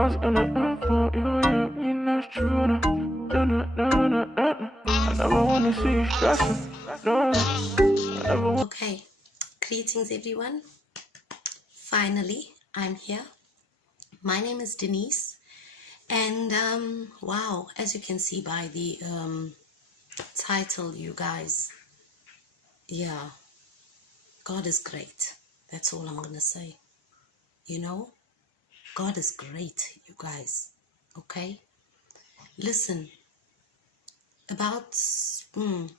was gonna run for you know it's true. I never wanna see you stressing. No, I never want. Okay, greetings everyone. Finally, I'm here. My name is Denise, and wow, as you can see by the title, you guys, yeah, God is great. That's all I'm gonna say. You know, God is great, you guys. Okay, listen. About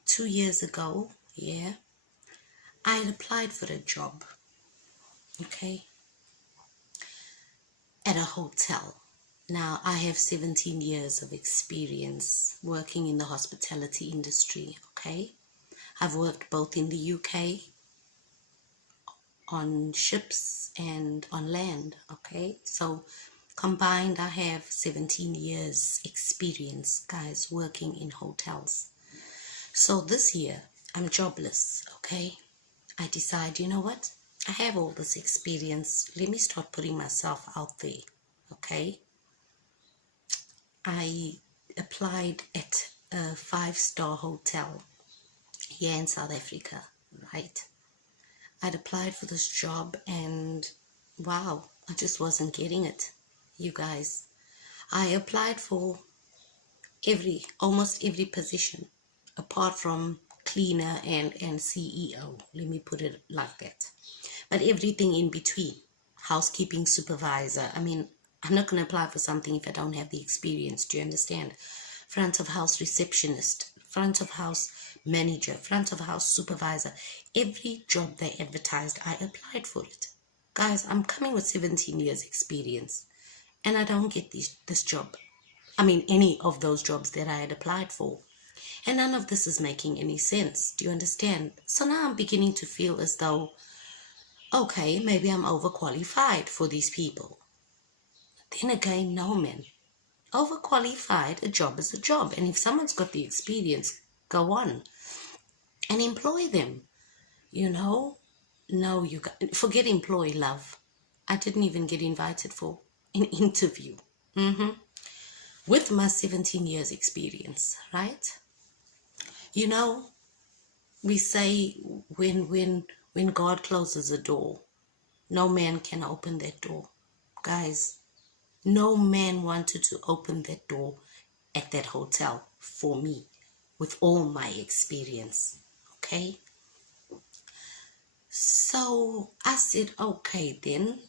2 years ago, yeah, I had applied for a job. Okay, at a hotel. Now, I have 17 years of experience working in the hospitality industry, okay? I've worked both in the UK, on ships, and on land, okay? So, combined, I have 17 years experience, guys, working in hotels. So, this year, I'm jobless, okay? I decide, you know what? I have all this experience. Let me start putting myself out there, okay? I applied at a 5-star hotel here in South Africa, right? I'd applied for this job and wow, I just wasn't getting it, you guys. I applied for almost every position apart from cleaner and CEO. Let me put it like that. But everything in between, housekeeping supervisor. I mean, I'm not going to apply for something if I don't have the experience. Do you understand? Front of house receptionist, front of house manager, front of house supervisor. Every job they advertised, I applied for it. Guys, I'm coming with 17 years experience and I don't get this job. I mean, any of those jobs that I had applied for. And none of this is making any sense. Do you understand? So now I'm beginning to feel as though, okay, maybe I'm overqualified for these people. Then again, no, man. Overqualified, a job is a job. And if someone's got the experience, go on and employ them. You know? No, forget employee love. I didn't even get invited for an interview. With my 17 years experience, right? You know, we say when God closes a door, no man can open that door. Guys, no man wanted to open that door at that hotel for me with all my experience. Okay? So I said, okay, then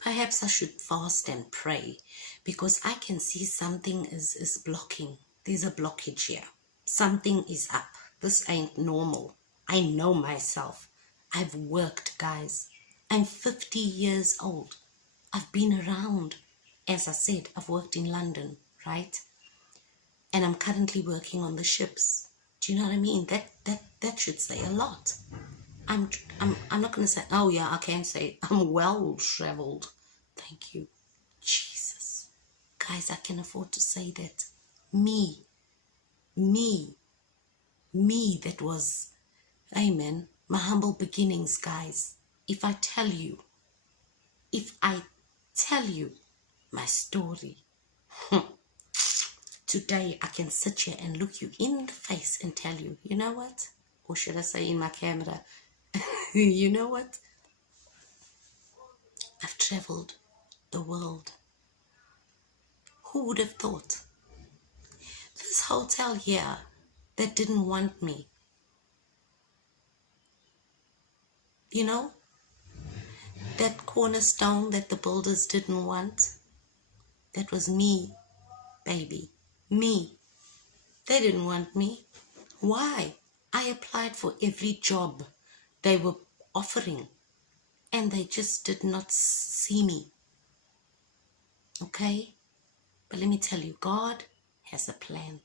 perhaps I should fast and pray because I can see something is blocking. There's a blockage here. Something is up. This ain't normal. I know myself. I've worked, guys. I'm 50 years old. I've been around. As I said, I've worked in London, right? And I'm currently working on the ships. Do you know what I mean? That should say a lot. I'm not going to say, oh yeah, I can say I'm well traveled. Thank you, Jesus. Guys, I can afford to say that. Me, that was, amen, my humble beginnings, guys. If I tell you my story, today I can sit here and look you in the face and tell you, you know what? Or should I say in my camera, you know what? I've traveled the world. Who would have thought? This hotel here that didn't want me, you know, that cornerstone that the builders didn't want, that was me, baby, me. They didn't want me. Why? I applied for every job they were offering and they just did not see me. Okay? But let me tell you, God has a plan.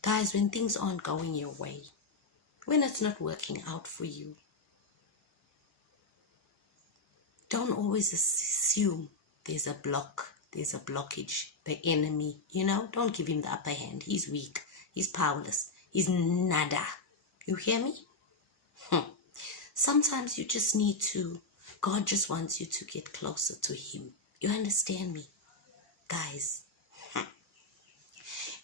Guys, when things aren't going your way, when it's not working out for you, don't always assume there's a block, there's a blockage, the enemy, you know, don't give him the upper hand. He's weak, he's powerless, he's nada. You hear me? Sometimes you just need to, God just wants you to get closer to him. You understand me, guys?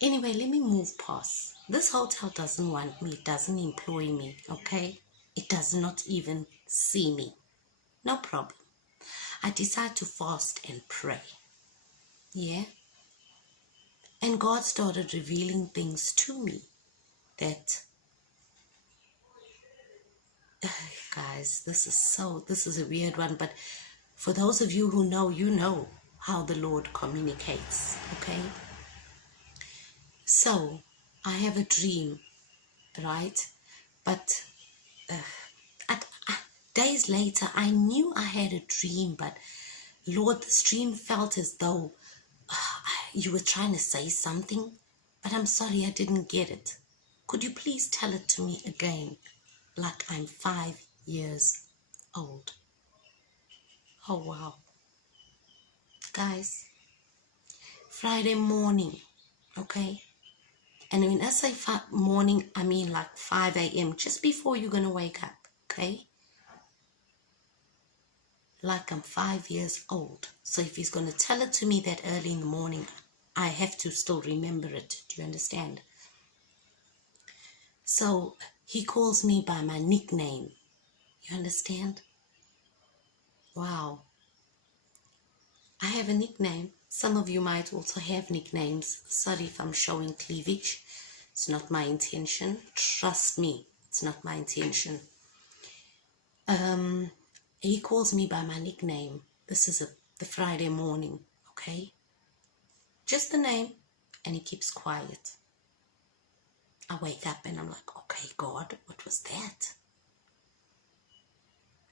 Anyway, let me move past. This hotel doesn't want me, doesn't employ me, okay? It does not even see me. No problem. I decide to fast and pray. Yeah? And God started revealing things to me that, guys, this is a weird one, but for those of you who know, you know how the Lord communicates, okay? So, I have a dream, right? But days later, I knew I had a dream, but Lord, this dream felt as though you were trying to say something, but I'm sorry I didn't get it. Could you please tell it to me again, like I'm 5 years old? Oh, wow. Guys, Friday morning, okay? And when I say morning, I mean like 5 a.m., just before you're going to wake up, okay? Like I'm 5 years old. So if he's going to tell it to me that early in the morning, I have to still remember it. Do you understand? So he calls me by my nickname. You understand? Wow. I have a nickname. Some of you might also have nicknames. Sorry if I'm showing cleavage. It's not my intention. Trust me, it's not my intention. He calls me by my nickname. This is the Friday morning, okay? Just the name, and he keeps quiet. I wake up and I'm like, okay, God, what was that?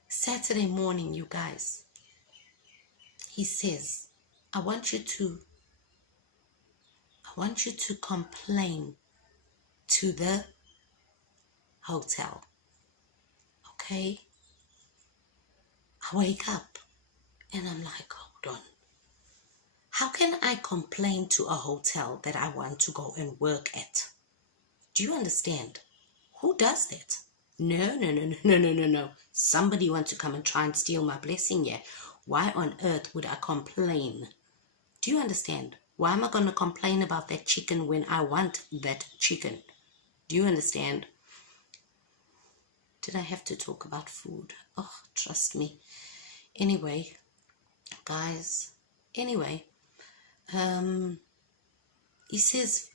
Saturday morning, you guys, he says, I want you to complain to the hotel, okay? I wake up and I'm like, hold on. How can I complain to a hotel that I want to go and work at? Do you understand? Who does that? No. Somebody wants to come and try and steal my blessing here. Why on earth would I complain? Do you understand? Why am I going to complain about that chicken when I want that chicken? Do you understand? Did I have to talk about food? Oh, trust me. Anyway, guys, he says,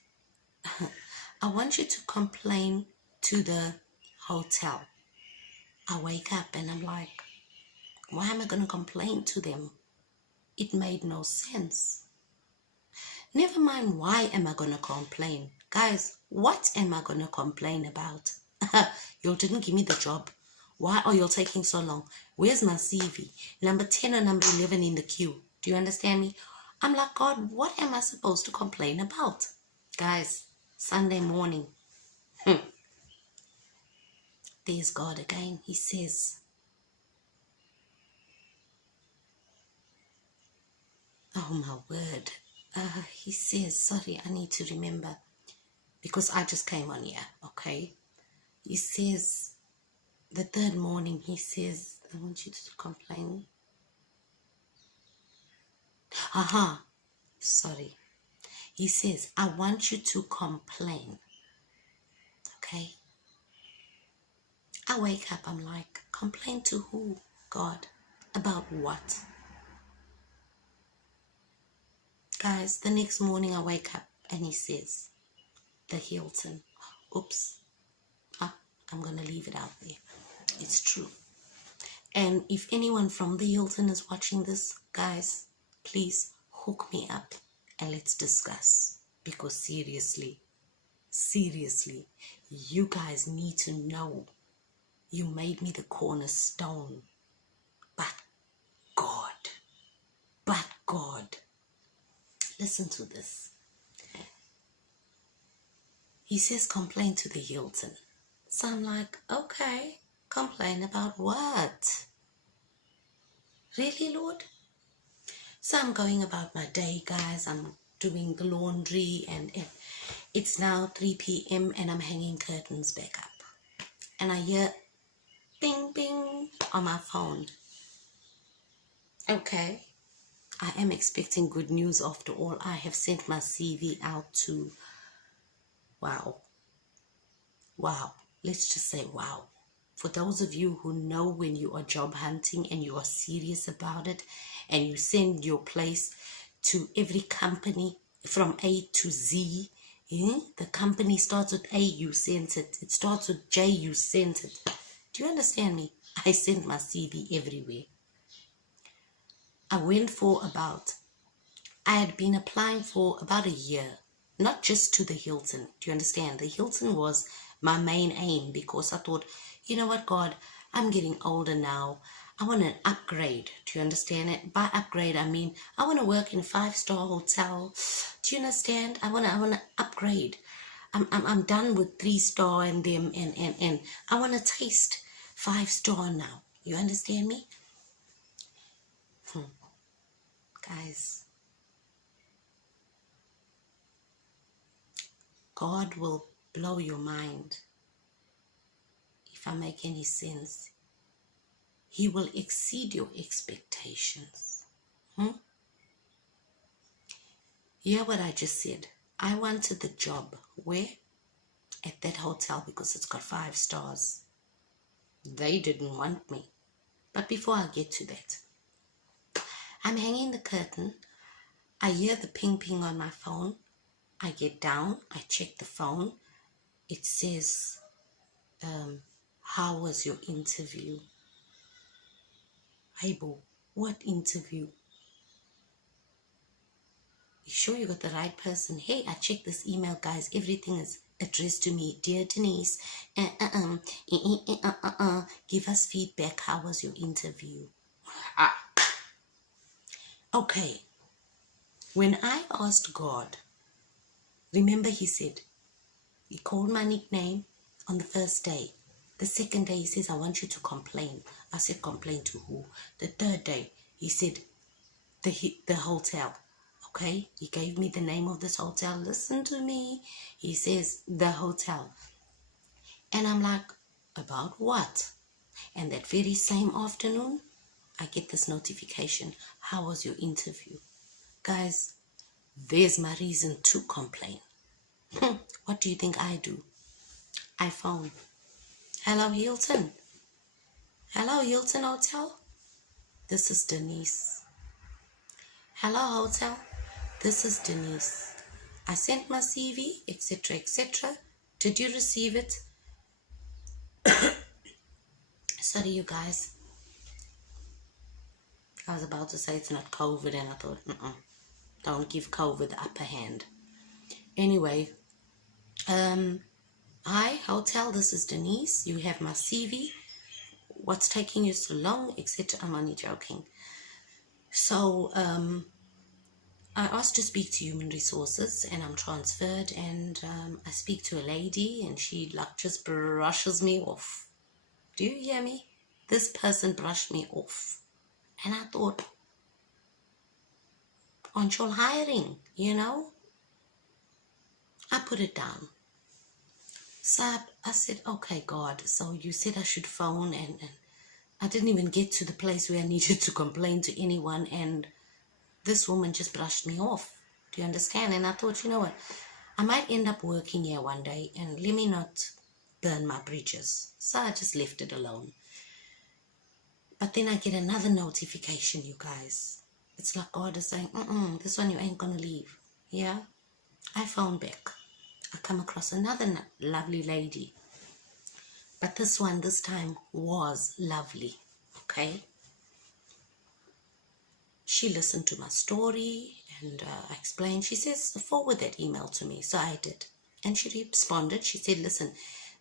I want you to complain to the hotel. I wake up and I'm like, why am I going to complain to them? It made no sense. Never mind, why am I going to complain? Guys, what am I going to complain about? You didn't give me the job. Why are you taking so long? Where's my CV? Number 10 or number 11 in the queue. Do you understand me? I'm like, God, what am I supposed to complain about? Guys, Sunday morning. There's God again. He says, oh my word. He says, sorry, I need to remember because I just came on here, okay? He says, the third morning, he says, I want you to complain. Sorry. He says, I want you to complain, okay? I wake up, I'm like, complain to who, God? About what? Guys, the next morning I wake up and he says, the Hilton. Oops. I'm going to leave it out there. It's true. And if anyone from the Hilton is watching this, guys, please hook me up and let's discuss. Because seriously, you guys need to know you made me the cornerstone. But God, listen to this. He says complain to the Hilton. So I'm like, okay, complain about what? Really, Lord? So I'm going about my day, guys. I'm doing the laundry and it's now 3 p.m. and I'm hanging curtains back up. And I hear bing, bing on my phone. Okay. I am expecting good news after all. I have sent my CV out to, wow, wow, let's just say wow. For those of you who know when you are job hunting and you are serious about it and you send your place to every company from A to Z, the company starts with A, you sent it. It starts with J, you sent it. Do you understand me? I sent my CV everywhere. I went for about, I had been applying for about a year, not just to the Hilton. Do you understand? The Hilton was my main aim because I thought, you know what, God, I'm getting older now. I want an upgrade. Do you understand it? By upgrade, I mean I want to work in a 5-star hotel. Do you understand? I want to upgrade. I'm done with 3-star and them and I want to taste 5-star now. You understand me? Guys, God will blow your mind if I make any sense. He will exceed your expectations. Hear what I just said. I wanted the job. Where? At that hotel because it's got 5 stars. They didn't want me. But before I get to that, I'm hanging the curtain. I hear the ping ping on my phone. I get down. I check the phone. It says, how was your interview? Hey, boo, what interview? You sure you got the right person? Hey, I checked this email, guys. Everything is addressed to me. Dear Denise, give us feedback. How was your interview? Okay. When I asked God, remember he said, he called my nickname on the first day. The second day, he says, I want you to complain. I said, complain to who? The third day, he said, the hotel. Okay, he gave me the name of this hotel. Listen to me. He says, the hotel. And I'm like, about what? And that very same afternoon, I get this notification. How was your interview? Guys, there's my reason to complain. What do you think I do? I phone. Hello, Hilton. Hello, Hilton Hotel. This is Denise. Hello, hotel. This is Denise. I sent my CV, etc., etc. Did you receive it? Sorry, you guys. I was about to say it's not COVID, and I thought, don't give COVID the upper hand. Anyway, hi, hotel. This is Denise. You have my CV. What's taking you so long, etc. I'm only joking. So, I asked to speak to human resources and I'm transferred and I speak to a lady and she like just brushes me off. Do you hear me? This person brushed me off. And I thought, aren't you all hiring, you know? I put it down. So I said, okay, God, so you said I should phone and I didn't even get to the place where I needed to complain to anyone and this woman just brushed me off. Do you understand? And I thought, you know what? I might end up working here one day and let me not burn my bridges. So I just left it alone. But then I get another notification, you guys. It's like God is saying, this one you ain't gonna leave. Yeah? I phone back. I come across another lovely lady. But this one, this time, was lovely. Okay? She listened to my story and I explained. She says, forward that email to me. So I did. And she responded. She said, listen,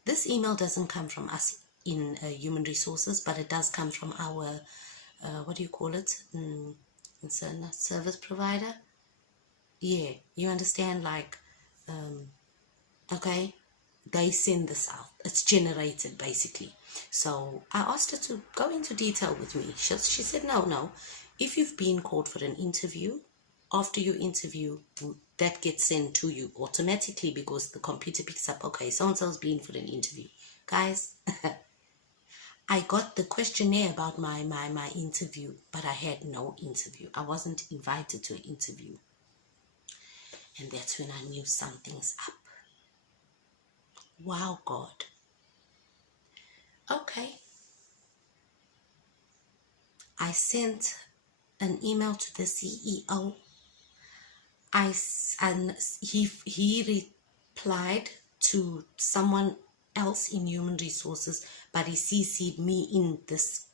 this email doesn't come from us in human resources, but it does come from our, what do you call it? It's a service provider. Yeah, you understand? Like, okay, they send this out. It's generated, basically. So I asked her to go into detail with me. She said, no. If you've been called for an interview, after your interview, that gets sent to you automatically because the computer picks up, okay, so-and-so's been for an interview. Guys, I got the questionnaire about my interview, but I had no interview. I wasn't invited to an interview. And that's when I knew something's up. Wow, God. Okay. I sent an email to the CEO. And he replied to someone else in human resources, but he CC'd me in this.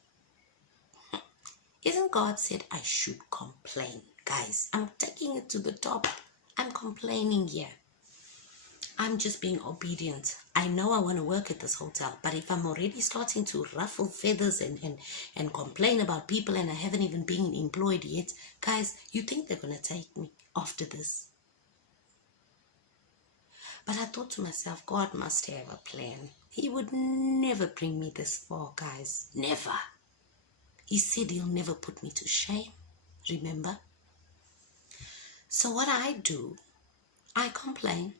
Isn't God said I should complain? Guys, I'm taking it to the top. I'm complaining here. I'm just being obedient. I know I want to work at this hotel, but if I'm already starting to ruffle feathers and complain about people and I haven't even been employed yet, guys, you think they're going to take me after this? But I thought to myself, God must have a plan. He would never bring me this far, guys. Never. He said he'll never put me to shame. Remember? So what I do, I complain.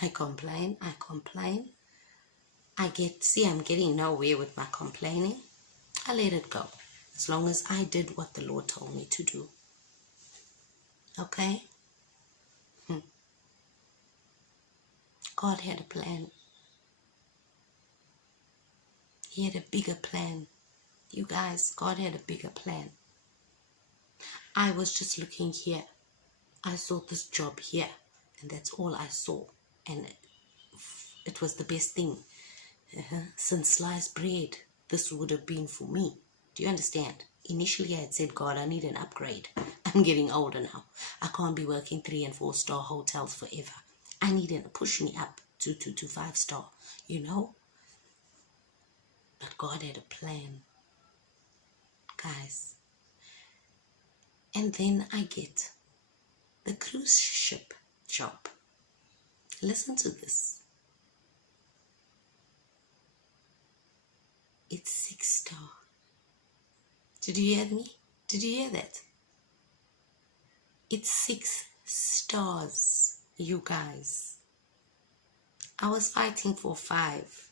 I complain. I'm getting nowhere with my complaining. I let it go. As long as I did what the Lord told me to do. Okay? God had a plan. He had a bigger plan. You guys, God had a bigger plan. I was just looking here. I saw this job here. And that's all I saw. And it was the best thing. Since sliced bread, this would have been for me. Do you understand? Initially, I had said, God, I need an upgrade. I'm getting older now. I can't be working 3 and 4 star hotels forever. I need to push me up to 5 star, you know? But God had a plan, guys. And then I get the cruise ship job. Listen to this. It's 6 star. Did you hear me? Did you hear that? It's 6 stars, you guys. I was fighting for 5.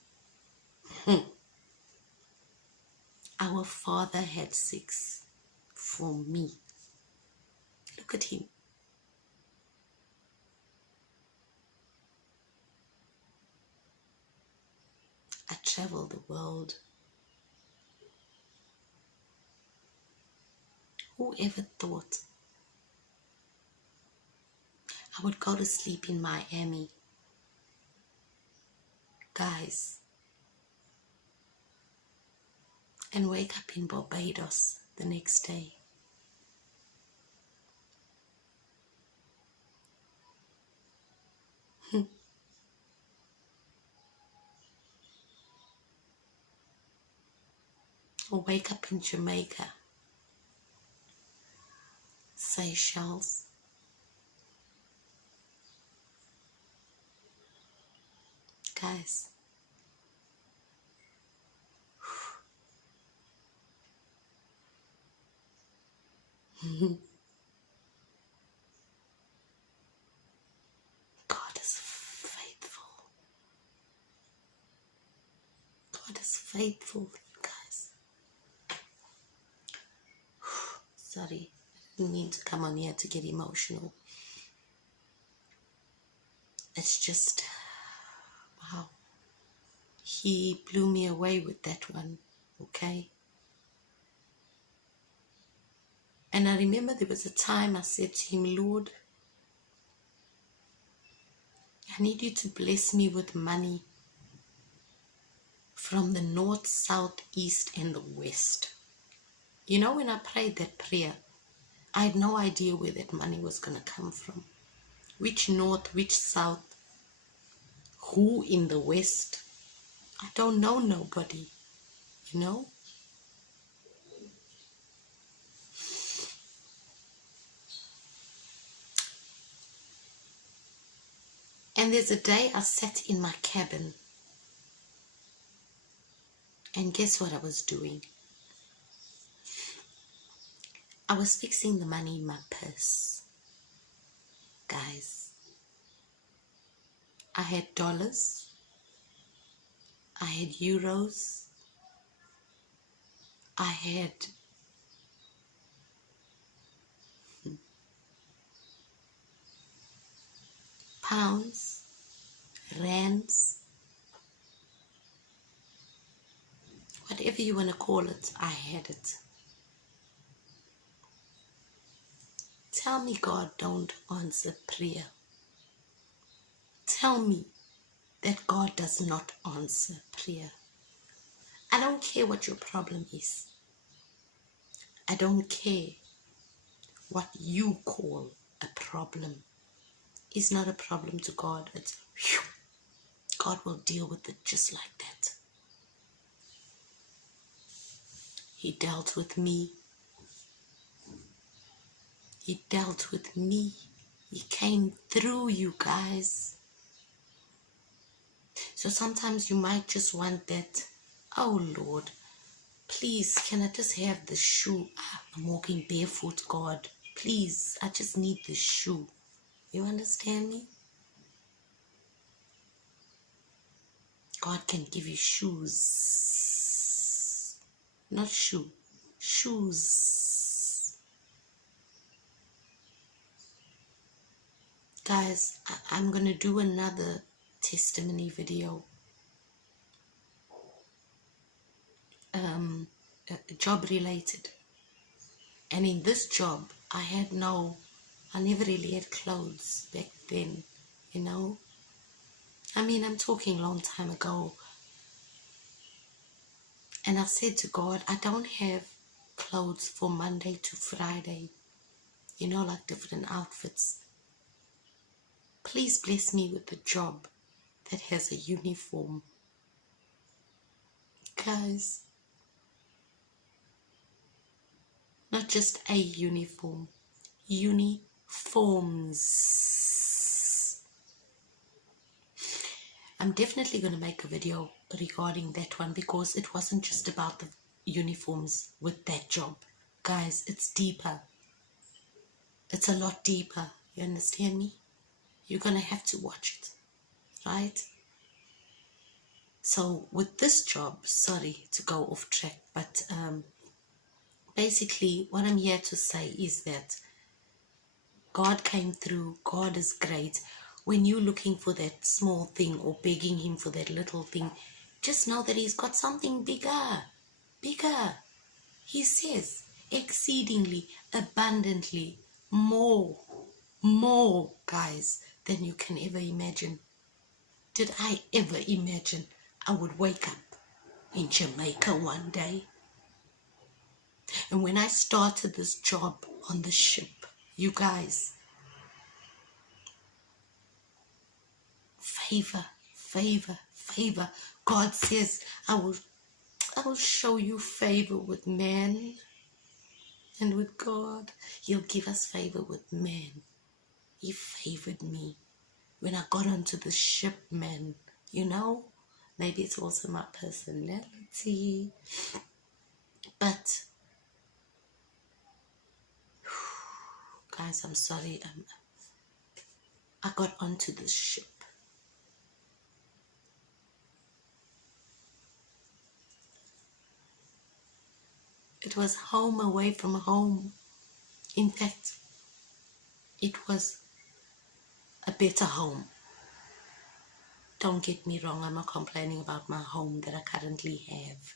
Our Father had 6 for me. Look at him. I traveled the world. Whoever thought I would go to sleep in Miami? Guys, and wake up in Barbados the next day. Or wake up in Jamaica, Seychelles. Guys, God is faithful. God is faithful, you guys. Sorry, I didn't mean to come on here to get emotional. It's just, wow. He blew me away with that one, okay? And I remember there was a time I said to him, Lord, I need you to bless me with money from the north, south, east, and the west. You know, when I prayed that prayer, I had no idea where that money was going to come from. Which north, which south, who in the west. I don't know nobody, you know. And there's a day I sat in my cabin. And guess what I was doing? I was fixing the money in my purse. Guys, I had dollars. I had euros. I had pounds, rands, whatever you want to call it, I had it. Tell me God don't answer prayer. Tell me that God does not answer prayer. I don't care what your problem is. I don't care what you call a problem. It's not a problem to God. It's whew, God will deal with it just like that. He dealt with me. He dealt with me. He came through, you guys. So sometimes you might just want that, oh Lord, please, can I just have the shoe? I'm walking barefoot, God. Please, I just need the shoe. You understand me? God can give you shoes. Not shoe. Shoes. Guys, I'm going to do another testimony video. Job related. And in this job, I never really had clothes back then, you know. I mean, I'm talking a long time ago. And I said to God, I don't have clothes for Monday to Friday, you know, like different outfits. Please bless me with a job that has a uniform. Guys, not just a uniform, uniforms. I'm definitely going to make a video regarding that one because it wasn't just about the uniforms with that job. Guys, it's deeper. It's a lot deeper. You understand me? You're going to have to watch it, right? So with this job, sorry to go off track, but basically what I'm here to say is that God came through. God is great. When you're looking for that small thing or begging him for that little thing, just know that he's got something bigger. Bigger. He says exceedingly, abundantly, more, guys, than you can ever imagine. Did I ever imagine I would wake up in Jamaica one day? And when I started this job on the ship, you guys, favor, favor, favor. God says, I will show you favor with man and with God. He'll give us favor with man. He favored me when I got onto the ship, man. You know, maybe it's also my personality. But, guys, I'm sorry. I got onto the ship. It was home away from home. In fact, it was a better home. Don't get me wrong, I'm not complaining about my home that I currently have.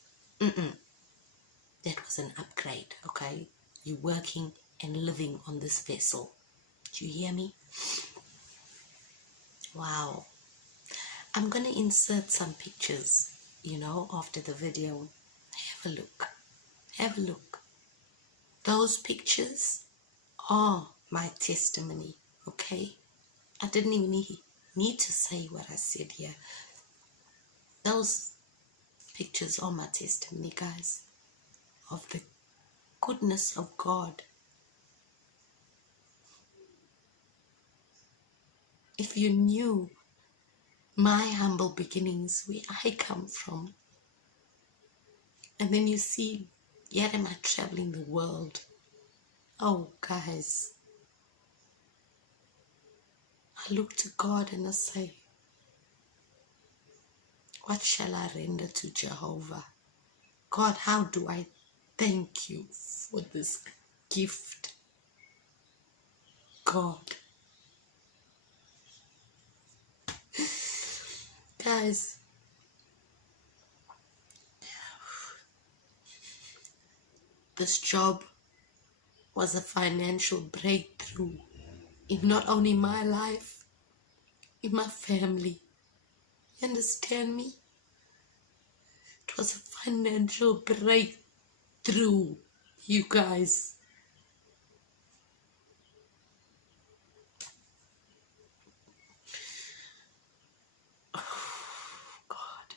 That was an upgrade, okay? You're working and living on this vessel. Do you hear me? Wow. I'm going to insert some pictures, you know, after the video. Have a look. Have a look. Those pictures are my testimony, okay? I didn't even need to say what I said here. Those pictures are my testimony, guys, of the goodness of God. If you knew my humble beginnings, where I come from, and then you see, yet am I traveling the world. Oh, guys, I look to God and I say, what shall I render to Jehovah? God, how do I Thank you for this gift, God. Guys, this job was a financial breakthrough in not only my life, in my family. You understand me? It was a financial breakthrough, you guys. God.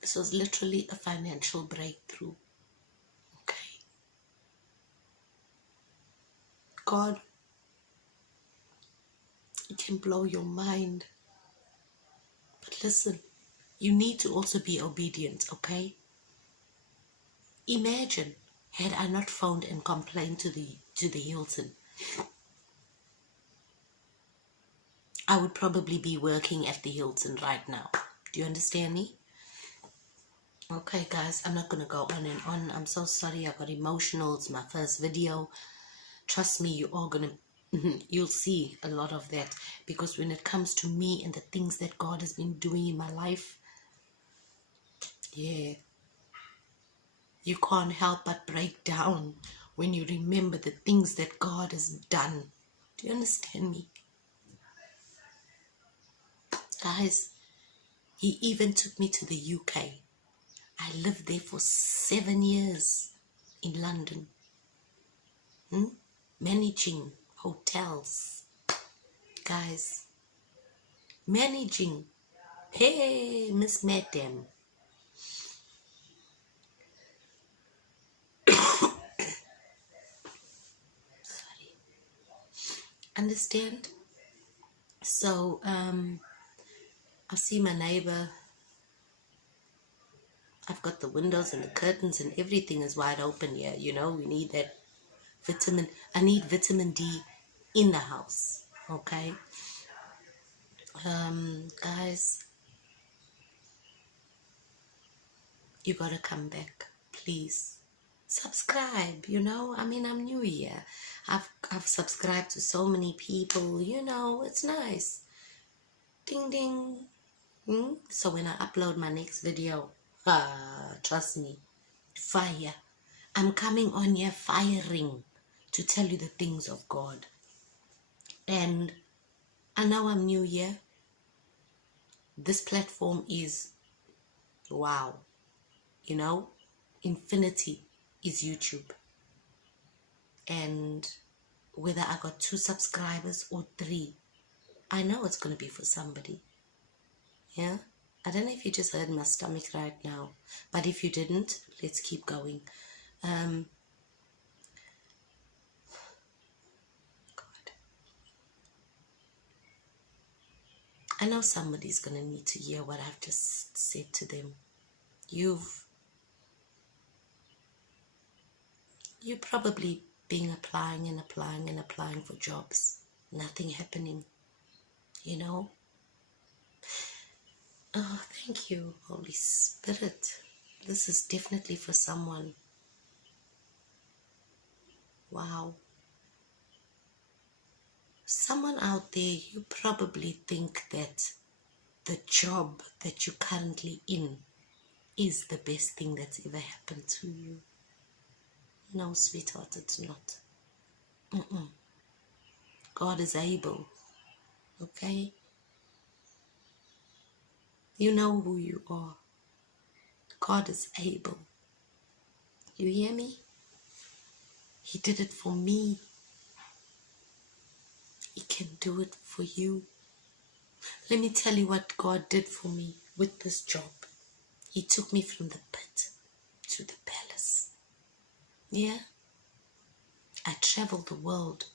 This was literally a financial breakthrough. Okay. God, it can blow your mind. But listen, you need to also be obedient, okay? Imagine, had I not phoned and complained to the Hilton, I would probably be working at the Hilton right now. Do you understand me? Okay, guys, I'm not going to go on and on. I'm so sorry. I got emotional. It's my first video. Trust me, you are going to, you'll see a lot of that. Because when it comes to me and the things that God has been doing in my life, yeah, you can't help but break down when you remember the things that God has done. Do you understand me? Guys, He even took me to the UK. I lived there for 7 years in London, managing hotels. Guys, managing. Hey, Miss Madam. Sorry. Understand? So, I see my neighbor. I've got the windows and the curtains and everything is wide open here. You know, we need that vitamin. I need vitamin D in the house. Okay? Guys, you gotta come back, please. Subscribe, you know. I mean, I'm new here. I've subscribed to so many people, you know. It's nice. Ding ding. So when I upload my next video, trust me, fire. I'm coming on here firing to tell you the things of God. And I know I'm new here. This platform is wow. You know, infinity is YouTube. And whether I got 2 subscribers or 3, I know it's going to be for somebody. Yeah? I don't know if you just heard my stomach right now. But if you didn't, let's keep going. God. I know somebody's going to need to hear what I've just said to them. You've probably been applying and applying and applying for jobs. Nothing happening, you know? Oh, thank you, Holy Spirit. This is definitely for someone. Wow. Someone out there, you probably think that the job that you're currently in is the best thing that's ever happened to you. No, sweetheart, it's not. God is able, okay? You know who you are. God is able. You hear me? He did it for me. He can do it for you. Let me tell you what God did for me with this job. He took me from the pit to the palace. Yeah? I travel the world.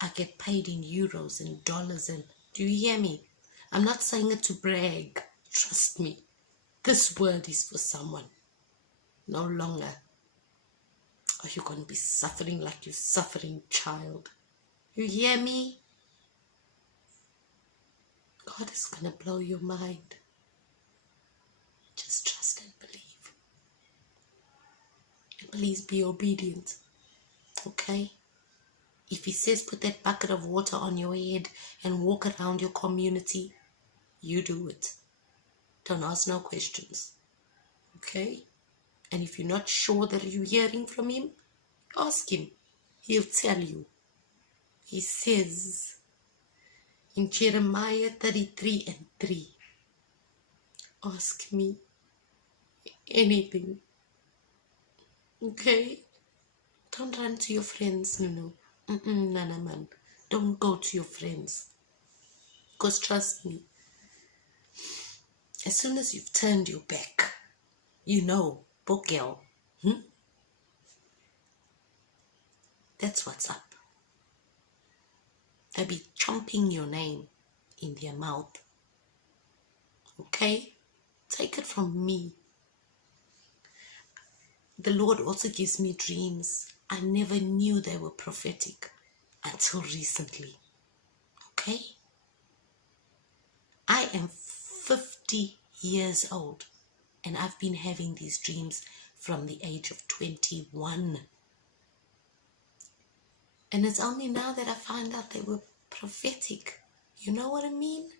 I get paid in euros and dollars and... Do you hear me? I'm not saying it to brag. Trust me. This word is for someone. No longer are you going to be suffering like you're suffering, child. You hear me? God is going to blow your mind. Just please be obedient. Okay? If he says put that bucket of water on your head and walk around your community, you do it. Don't ask no questions. Okay? And if you're not sure that you're hearing from him, ask him. He'll tell you. He says in Jeremiah 33:3, ask me anything. Okay? Don't run to your friends, no. Nana man. Don't go to your friends. Because trust me, as soon as you've turned your back, you know, poor girl, that's what's up. They'll be chomping your name in their mouth. Okay? Take it from me. The Lord also gives me dreams. I never knew they were prophetic until recently. Okay? I am 50 years old and I've been having these dreams from the age of 21. And it's only now that I find out they were prophetic. You know what I mean?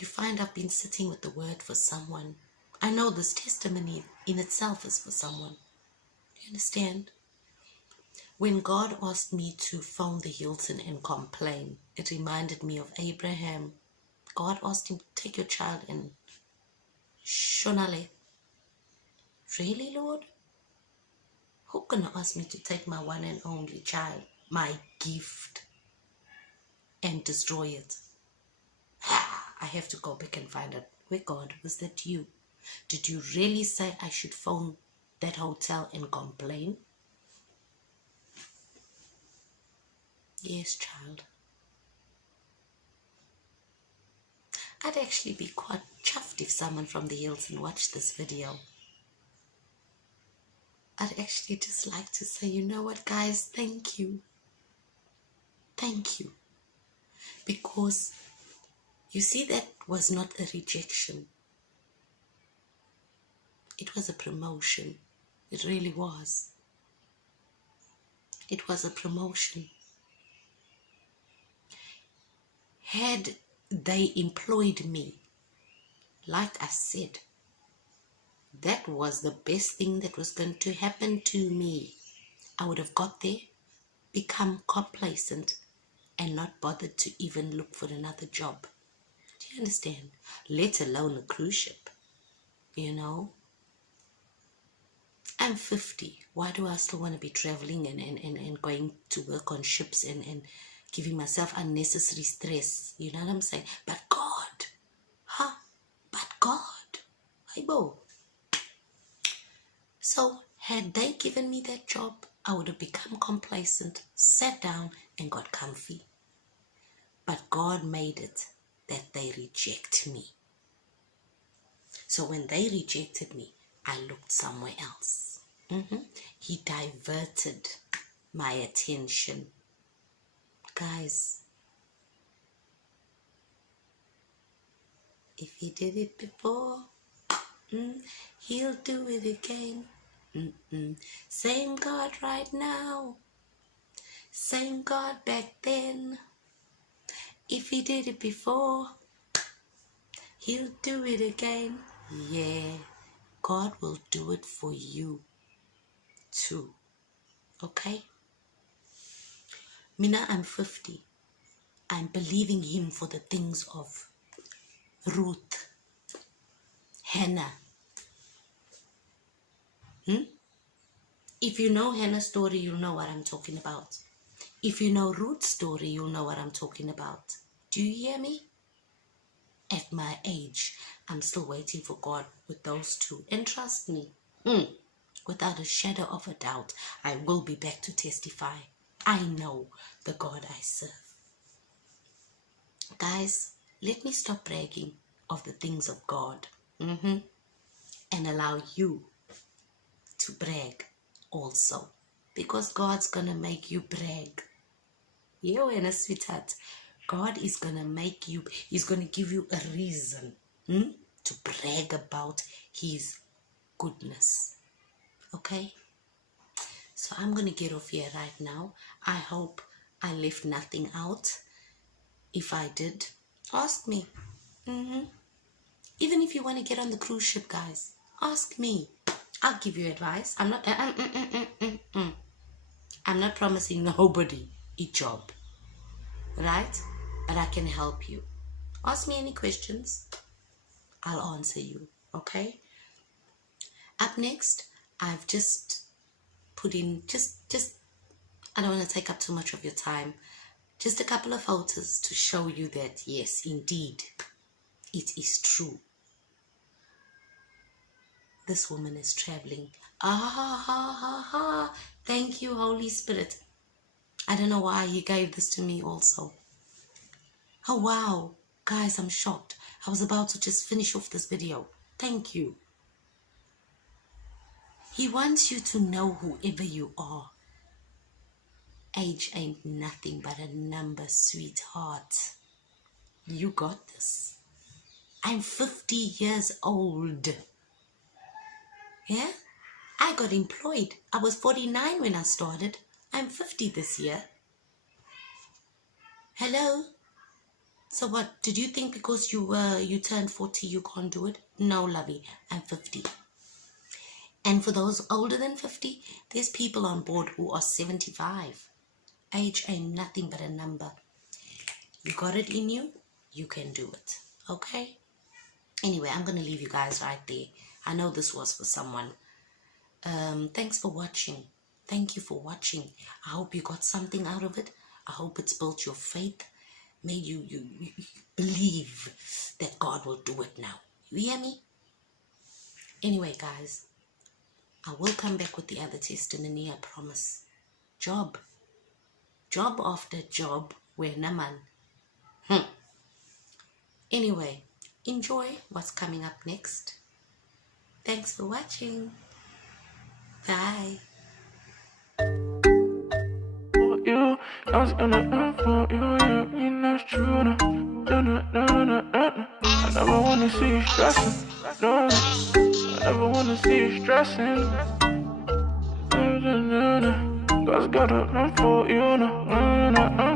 You find I've been sitting with the word for someone. I know this testimony in itself is for someone. You understand? When God asked me to phone the Hilton and complain, it reminded me of Abraham. God asked him to take your child and Shonale. Really, Lord? Who can ask me to take my one and only child, my gift, and destroy it? I have to go back and find out. Where, God, was that you? Did you really say I should phone that hotel and complain? Yes, child. I'd actually be quite chuffed if someone from the Hilton watched this video. I'd actually just like to say, you know what, guys, thank you. Thank you. Because, you see, that was not a rejection. It was a promotion. It really was. It was a promotion. Had they employed me, like I said, that was the best thing that was going to happen to me. I would have got there, become complacent, and not bothered to even look for another job. Do you understand? Let alone a cruise ship. You know? I'm 50. Why do I still want to be traveling and going to work on ships and giving myself unnecessary stress? You know what I'm saying? But God. But God. Hey, bo. So, had they given me that job, I would have become complacent, sat down, and got comfy. But God made it that they reject me. So when they rejected me, I looked somewhere else. He diverted my attention. Guys, if he did it before, he'll do it again. Same God right now. Same God back then. If he did it before, he'll do it again. Yeah, God will do it for you too. Okay? Mina, I'm 50. I'm believing him for the things of Ruth, Hannah. If you know Hannah's story, you'll know what I'm talking about. If you know Ruth's story, you'll know what I'm talking about. Do you hear me? At my age, I'm still waiting for God with those two. And trust me, without a shadow of a doubt, I will be back to testify. I know the God I serve. Guys, let me stop bragging of the things of God and allow you to brag also, because God's gonna make you brag. Yo, and a sweetheart, God is gonna make you, he's gonna give you a reason to brag about his goodness. Okay? So I'm going to get off here right now. I hope I left nothing out. If I did, ask me. Even if you want to get on the cruise ship, guys, ask me. I'll give you advice. I'm not promising nobody a job, right? But I can help you. Ask me any questions. I'll answer you, okay? Up next, I've just put in, I don't want to take up too much of your time. Just a couple of photos to show you that, yes, indeed, it is true. This woman is traveling. Thank you, Holy Spirit. I don't know why you gave this to me also. Oh, wow. Guys, I'm shocked. I was about to just finish off this video. Thank you. He wants you to know whoever you are. Age ain't nothing but a number, sweetheart. You got this. I'm 50 years old. Yeah? I got employed. I was 49 when I started. I'm 50 this year. Hello? So what, did you think because you turned 40 you can't do it? No, lovey, I'm 50. And for those older than 50, there's people on board who are 75. Age ain't nothing but a number. You got it in you, you can do it. Okay? Anyway, I'm going to leave you guys right there. I know this was for someone. Thanks for watching. Thank you for watching. I hope you got something out of it. I hope it's built your faith. Made you believe that God will do it now. You hear me? Anyway, guys, I will come back with the other testimony, I promise. Job after job, where naman. Anyway, enjoy what's coming up next. Thanks for watching. Bye. For you, I was gonna run for you, that's true. No. I never wanna see you stressing. No, I never wanna see you stressing. God's gotta run for you, no, run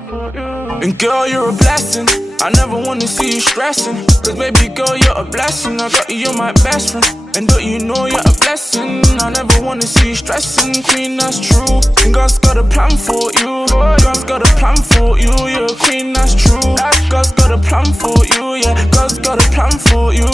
for you. And girl, you're a blessing. I never wanna see you stressing. Cause baby girl, you're a blessing. I got you, you're my best friend. And don't you know you're a blessing? I never wanna see you stressing, queen, that's true. And God's got a plan for you. God's got a plan for you. You're a queen, that's true. God's got a plan for you, yeah. God's got a plan for you.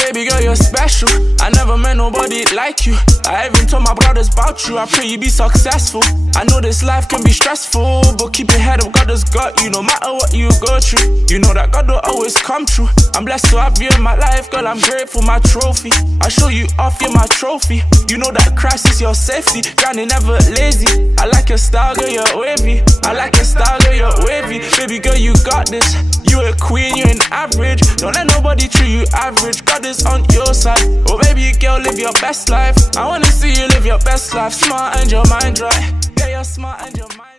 Baby girl, you're special. I never met nobody like you. I even told my brothers about you. I pray you be successful. I know this life can be stressful, but keep your head up, God has got you. No matter what you go through, you know that God will always come true. I'm blessed to have you in my life, girl, I'm grateful, my trophy. I show you off, you're my trophy. You know that Christ is your safety, grinding never lazy. I like your style, girl, you're wavy. I like your style, girl, you're wavy. Baby girl, you got this. You a queen, you're an average. Don't let nobody treat you average. God is on your side. Oh baby girl, live your best life. I wanna see you live your best life. Smart and your mind right. Yeah, you're smart and your mind